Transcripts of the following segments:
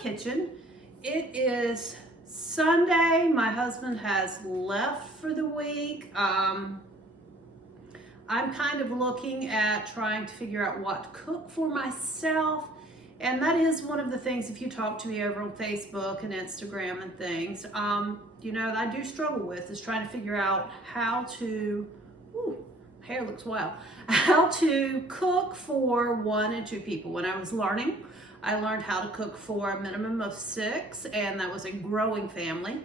kitchen. It is Sunday. My husband has left for the week. I'm kind of looking at trying to figure out what to cook for myself. And that is one of the things, if you talk to me over on Facebook and Instagram and things, you know, I do struggle with is trying to figure out how to, hair looks wild, how to cook for 1 and 2 people. When I was learning, I learned how to cook for a minimum of 6, and that was a growing family.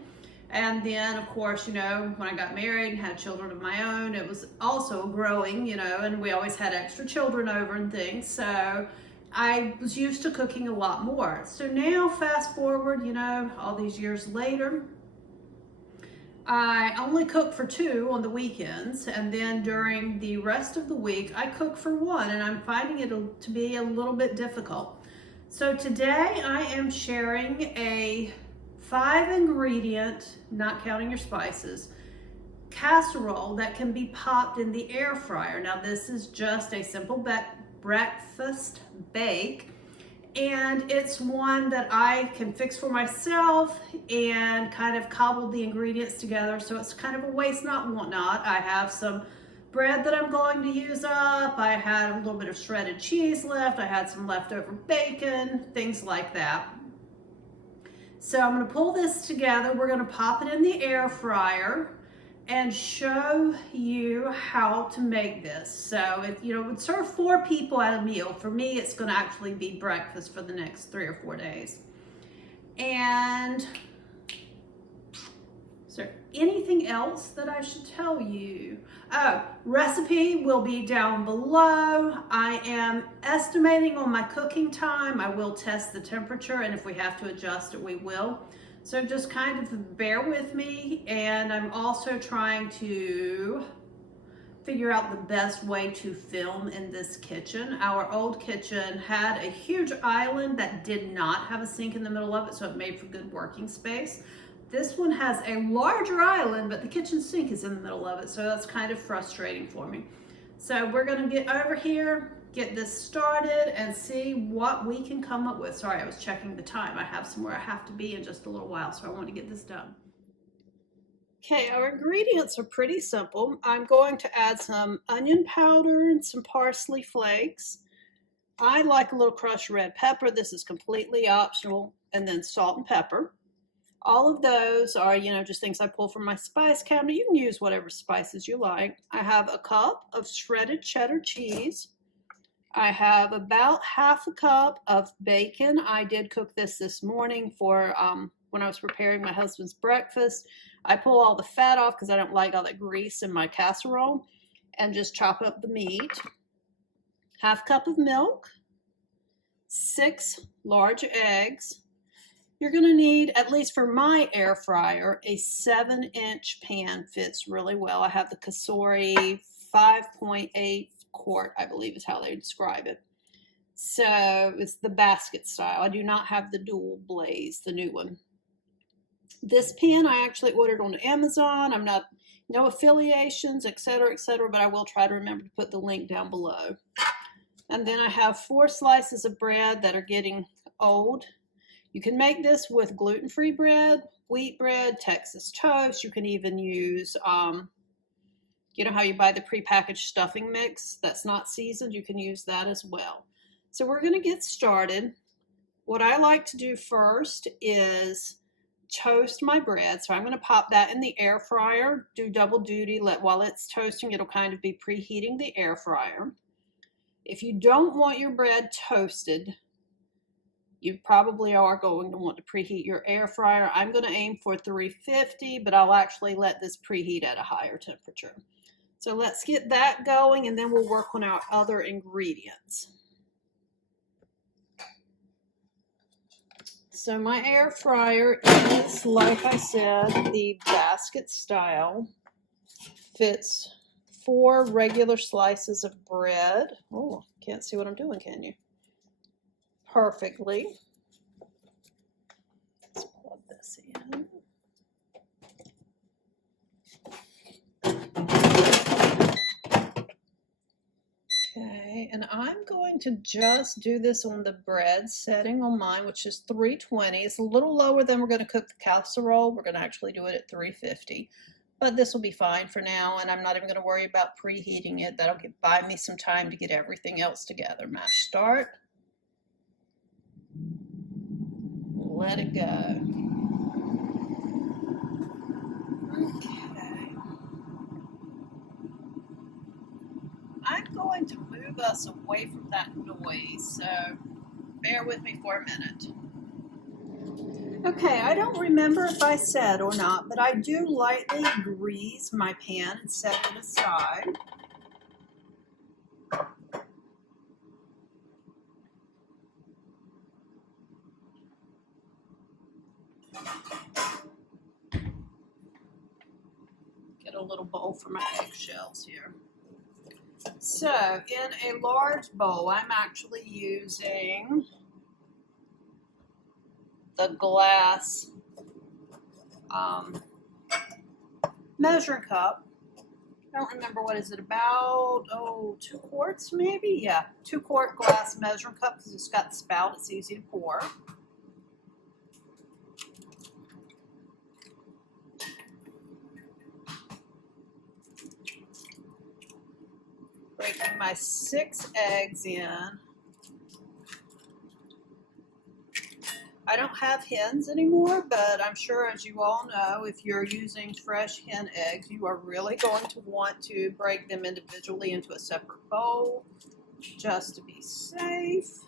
And then, of course, you know, when I got married and had children of my own, it was also growing, you know, and we always had extra children over and things. So I was used to cooking a lot more. So now, fast forward, you know, all these years later, I only cook for 2 on the weekends, and then during the rest of the week, I cook for 1, and I'm finding it to be a little bit difficult. So today I am sharing a 5-ingredient, not counting your spices, casserole that can be popped in the air fryer. Now this is just a simple breakfast bake, and it's one that I can fix for myself and kind of cobble the ingredients together, so it's kind of a waste not want not. I have some bread that I'm going to use up. I had a little bit of shredded cheese left. I had some leftover bacon, things like that. So I'm going to pull this together. We're going to pop it in the air fryer and show you how to make this. So if you know, it would serve 4 people at a meal. For me, it's going to actually be breakfast for the next 3 or 4 days. And is there anything else that I should tell you? Oh, recipe will be down below. I am estimating on my cooking time. I will test the temperature, and if we have to adjust it, we will. So just kind of bear with me, and I'm also trying to figure out the best way to film in this kitchen. Our old kitchen had a huge island that did not have a sink in the middle of it, so it made for good working space. This one has a larger island, but the kitchen sink is in the middle of it, so that's kind of frustrating for me. So we're gonna get over here, get this started, and see what we can come up with. Sorry, I was checking the time. I have somewhere I have to be in just a little while, so I want to get this done. Okay, our ingredients are pretty simple. I'm going to add some onion powder and some parsley flakes. I like a little crushed red pepper. This is completely optional. And then salt and pepper. All of those are, you know, just things I pull from my spice cabinet. You can use whatever spices you like. I have a cup of shredded cheddar cheese. I have about ½ a cup of bacon. I did cook this morning for when I was preparing my husband's breakfast. I pull all the fat off because I don't like all that grease in my casserole, and just chop up the meat. ½ cup of milk, 6 large eggs. You're going to need, at least for my air fryer, a 7-inch pan. Fits really well. I have the Casserole 5.8 quart, I believe is how they describe it. So it's the basket style. I do not have the dual blaze, the new one. This pan I actually ordered on Amazon. I'm not, no affiliations, etc., but I will try to remember to put the link down below. And then I have 4 slices of bread that are getting old. You can make this with gluten-free bread, wheat bread, Texas toast. You can even use, you know how you buy the prepackaged stuffing mix that's not seasoned? You can use that as well. So we're going to get started. What I like to do first is toast my bread. So I'm going to pop that in the air fryer, do double duty. While it's toasting, it'll kind of be preheating the air fryer. If you don't want your bread toasted, you probably are going to want to preheat your air fryer. I'm going to aim for 350, but I'll actually let this preheat at a higher temperature. So let's get that going, and then we'll work on our other ingredients. So my air fryer is, like I said, the basket style. Fits 4 regular slices of bread. Oh, can't see what I'm doing, can you? Perfectly. Let's plug this in. Okay, and I'm going going to just do this on the bread setting on mine, which is 320. It's a little lower than we're going to cook the casserole. We're going to actually do it at 350. But this will be fine for now, and I'm not even going to worry about preheating it. That'll buy me some time to get everything else together. Mash start. Let it go. Okay. I'm going to move us away from that noise, so bear with me for a minute. Okay, I don't remember if I said or not, but I do lightly grease my pan and set it aside. Get a little bowl for my eggshells here. So, in a large bowl, I'm actually using the glass measuring cup. I don't remember, what is it, about 2 quarts maybe? Yeah, 2 quart glass measuring cup, because it's got the spout, it's easy to pour. Breaking my 6 eggs in. I don't have hens anymore, but I'm sure, as you all know, if you're using fresh hen eggs, you are really going to want to break them individually into a separate bowl, just to be safe.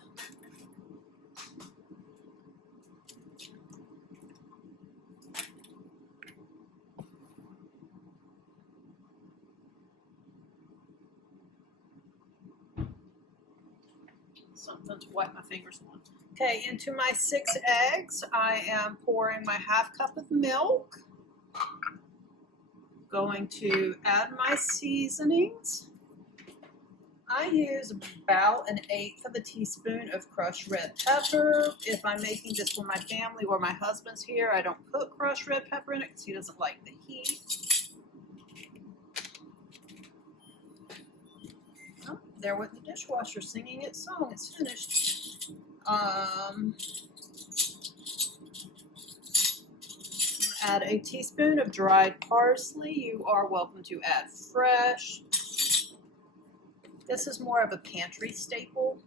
Something to wipe my fingers on. Okay, into my 6 eggs, I am pouring my ½ cup of milk. Going to add my seasonings. I use about 1/8 of a teaspoon of crushed red pepper. If I'm making this for my family or my husband's here, I don't put crushed red pepper in it because he doesn't like the heat. Oh, there with the dishwasher singing its song. It's finished. Add a teaspoon of dried parsley. You are welcome to add fresh. This is more of a pantry staple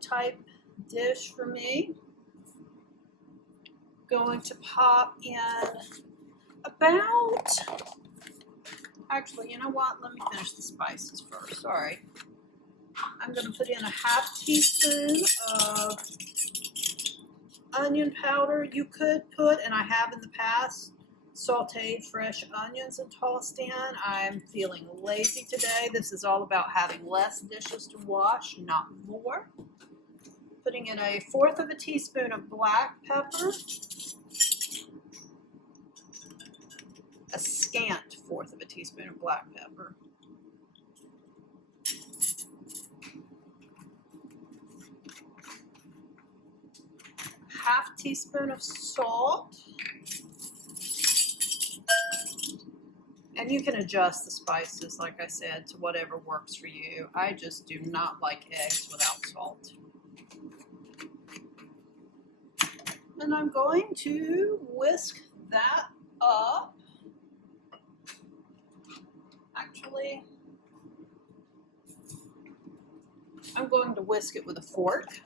type dish for me. Going to pop in about, actually, you know what? Let me finish the spices first. Sorry. I'm going to put in a ½ teaspoon of onion powder. You could put, and I have in the past, sauteed fresh onions and tossed in. I'm feeling lazy today. This is all about having less dishes to wash, not more. Putting in a 1/4 of a teaspoon of black pepper. A scant 1/4 of a teaspoon of black pepper. ½ teaspoon of salt. And you can adjust the spices, like I said, to whatever works for you. I just do not like eggs without salt. And I'm going to whisk that up. Actually, I'm going to whisk it with a fork,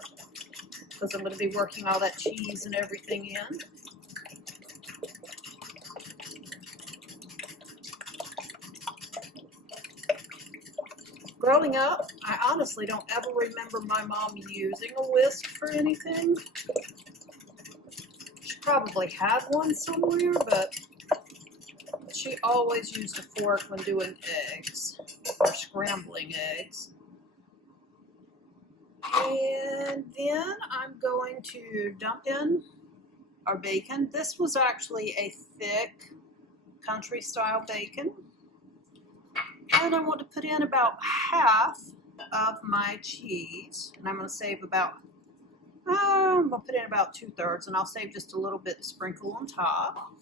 because I'm going to be working all that cheese and everything in. Growing up, I honestly don't ever remember my mom using a whisk for anything. She probably had one somewhere, but she always used a fork when doing eggs or scrambling eggs. And then I'm going to dump in our bacon. This was actually a thick country style bacon. And I want to put in about half of my cheese. And I'm going to save about, I'm going to put in about 2/3, and I'll save just a little bit to sprinkle on top.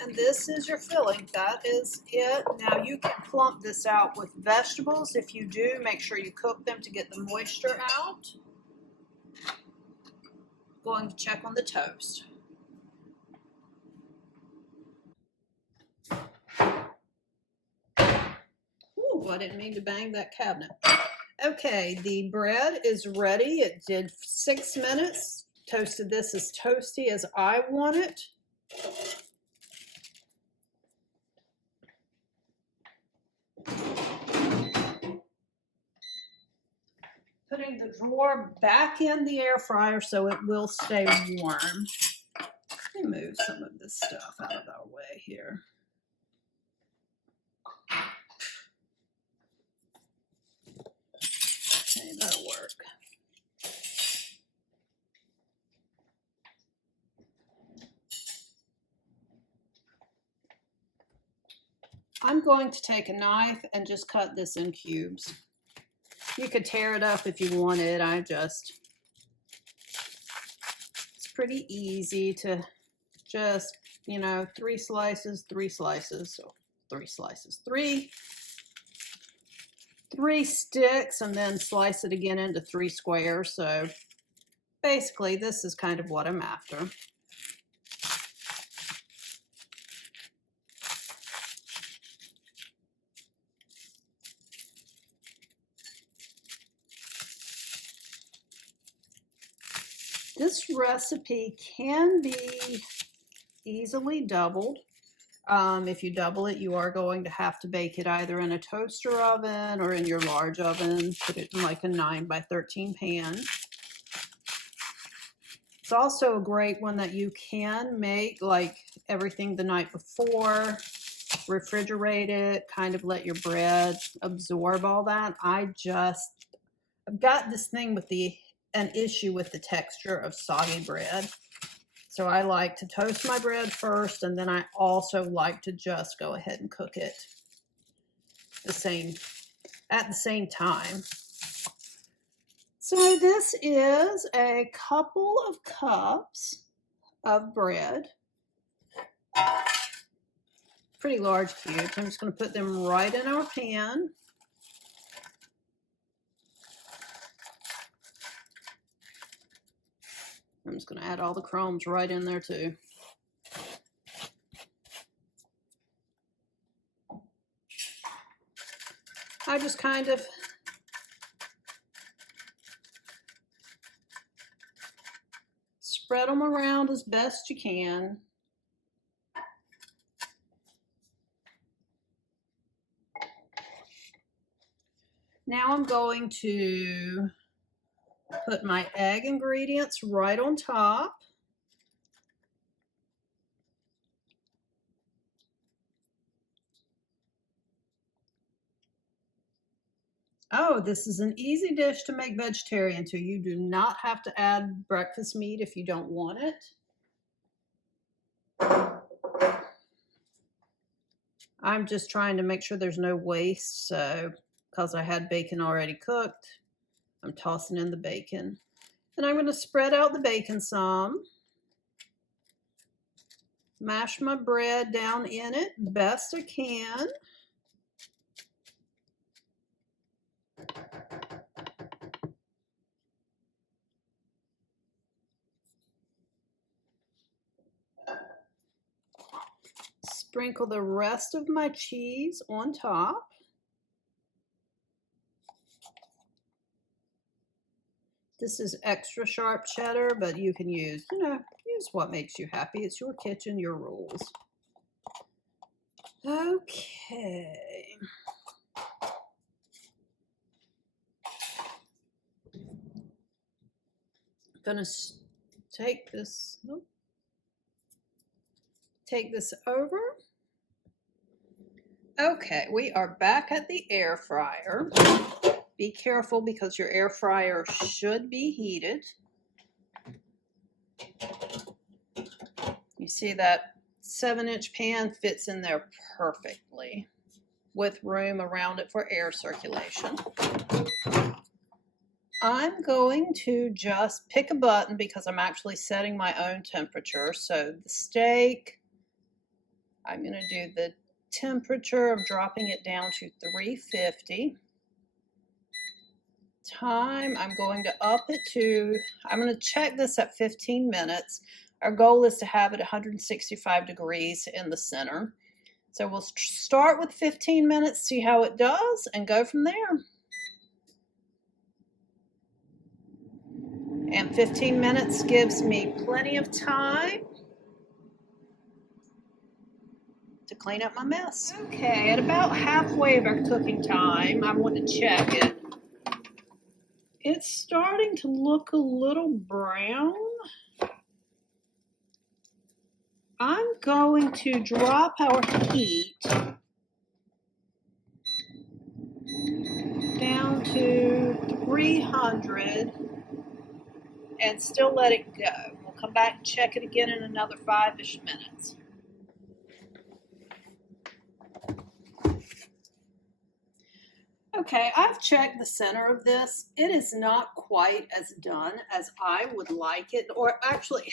And And this is your filling. That is it. Now you can plump this out with vegetables. If you do, make sure you cook them to get the moisture out. Going to check on the toast. Ooh, I didn't mean to bang that cabinet. Okay, the bread is ready. It did 6 minutes. Toasted this as toasty as I want it. Putting the drawer back in the air fryer so it will stay warm. Let me move some of this stuff out of our way here. Okay, that'll work. I'm going to take a knife and just cut this in cubes. You could tear it up if you wanted. it's pretty easy to just, 3 slices, 3 slices, so 3 slices, three sticks, and then slice it again into 3 squares. So basically this is kind of what I'm after. This recipe can be easily doubled. If you double it, you are going to have to bake it either in a toaster oven or in your large oven. Put it in like a 9x13 pan. It's also a great one that you can make like everything the night before, refrigerate it, kind of let your bread absorb all that. I've got this thing with an issue with the texture of soggy bread. So I like to toast my bread first, and then I also like to just go ahead and cook it at the same time. So this is a couple of cups of bread. Pretty large cubes. I'm just going to put them right in our pan. I'm just going to add all the crumbs right in there too. I just kind of spread them around as best you can. Now I'm going to put my egg ingredients right on top. Oh, this is an easy dish to make vegetarian too. You do not have to add breakfast meat if you don't want it. I'm just trying to make sure there's no waste, so because I had bacon already cooked, I'm tossing in the bacon. And I'm going to spread out the bacon some. Mash my bread down in it best I can. Sprinkle the rest of my cheese on top. This is extra sharp cheddar, but you can use what makes you happy. It's your kitchen, your rules. Okay. I'm gonna take this over. Okay, we are back at the air fryer. Be careful because your air fryer should be heated. You see that 7-inch pan fits in there perfectly with room around it for air circulation. I'm going to just pick a button because I'm actually setting my own temperature. So the steak, I'm going to do the temperature of dropping it down to 350. Time, I'm going to up it to, I'm going to check this at 15 minutes. Our goal is to have it 165 degrees in the center. So we'll start with 15 minutes, see how it does, and go from there. And 15 minutes gives me plenty of time to clean up my mess. Okay, at about halfway of our cooking time, I want to check it. It's starting to look a little brown. I'm going to drop our heat down to 300 and still let it go. We'll come back and check it again in another 5-ish minutes. Okay, I've checked the center of this. It is not quite as done as I would like it, or actually,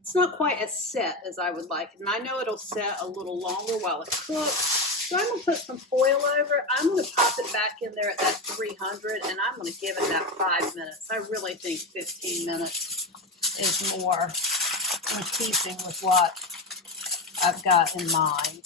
it's not quite as set as I would like it. And I know it'll set a little longer while it cooks. So I'm going to put some foil over it. I'm going to pop it back in there at that 300, and I'm going to give it that 5 minutes. I really think 15 minutes is more in keeping with what I've got in mind.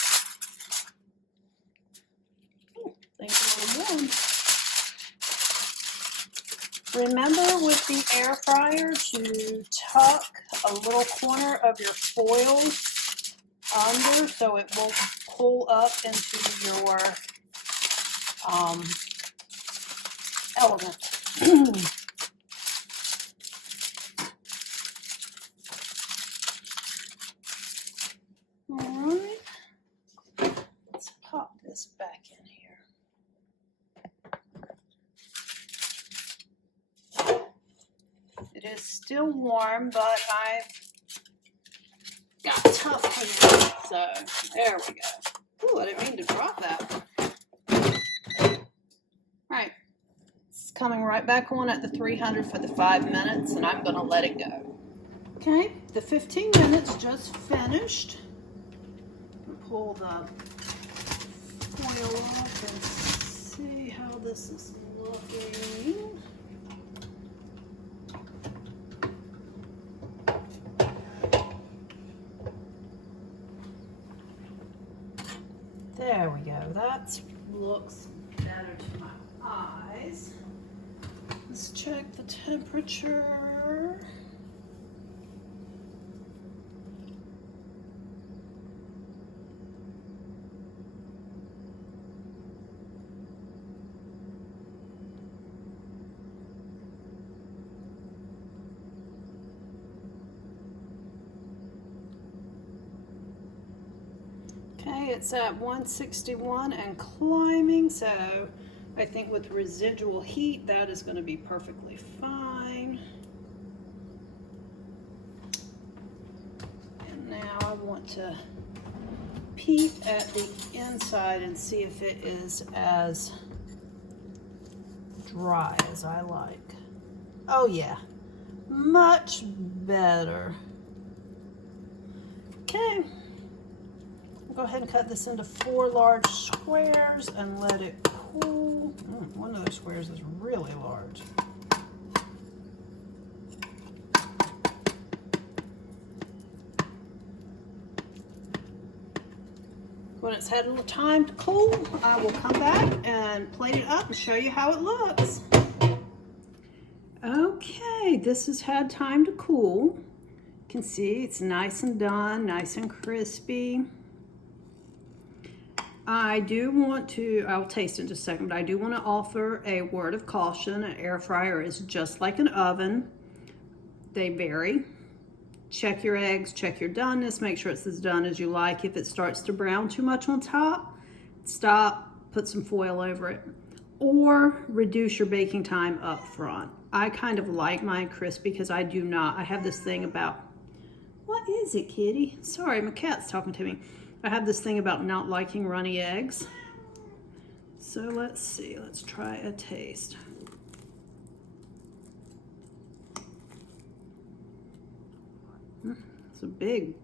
Remember with the air fryer to tuck a little corner of your foil under so it won't pull up into your element. All right, let's pop this back in here. It is still warm, but I've got tough hands, so there we go. Ooh, I didn't mean to drop that. Right, it's coming right back on at the 300 for the 5 minutes, and I'm going to let it go. Okay, the 15 minutes just finished. Pull the foil off and see how this is looking. There we go. That looks better to my eyes. Let's check the temperature. Okay, it's at 161 and climbing, so I think with residual heat that is going to be perfectly fine. And now I want to peek at the inside and see if it is as dry as I like. Oh yeah, much better. Okay. Go ahead and cut this into 4 large squares and let it cool. One of those squares is really large. When it's had a little time to cool, I will come back and plate it up and show you how it looks. Okay, this has had time to cool. You can see it's nice and done, nice and crispy. I do want to, I'll taste it in just a second, but I do want to offer a word of caution. An air fryer is just like an oven. They vary. Check your eggs, check your doneness, make sure it's as done as you like. If it starts to brown too much on top, stop, put some foil over it, or reduce your baking time up front. I kind of like mine crispy because I do not, I have this thing about, what is it, kitty? Sorry, my cat's talking to me. I have this thing about not liking runny eggs. So let's see, let's try a taste. It's a big,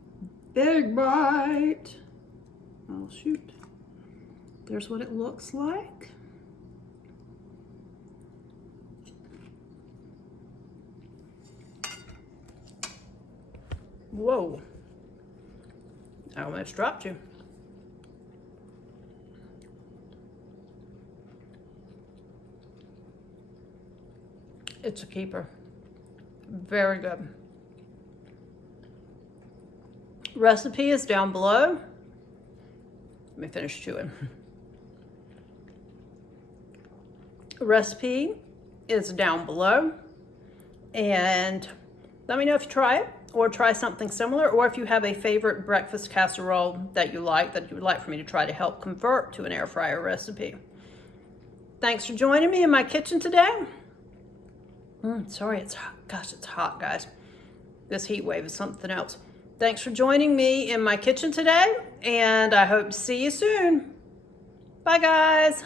big bite. Oh shoot. There's what it looks like. Whoa. I almost dropped you. It's a keeper. Very good. Recipe is down below. Let me finish chewing. Recipe is down below. And let me know if you try it or try something similar, or if you have a favorite breakfast casserole that you would like for me to try to help convert to an air fryer recipe. Thanks for joining me in my kitchen today. Sorry, it's hot. Gosh, it's hot, guys. This heat wave is something else. Thanks for joining me in my kitchen today, and I hope to see you soon. Bye, guys.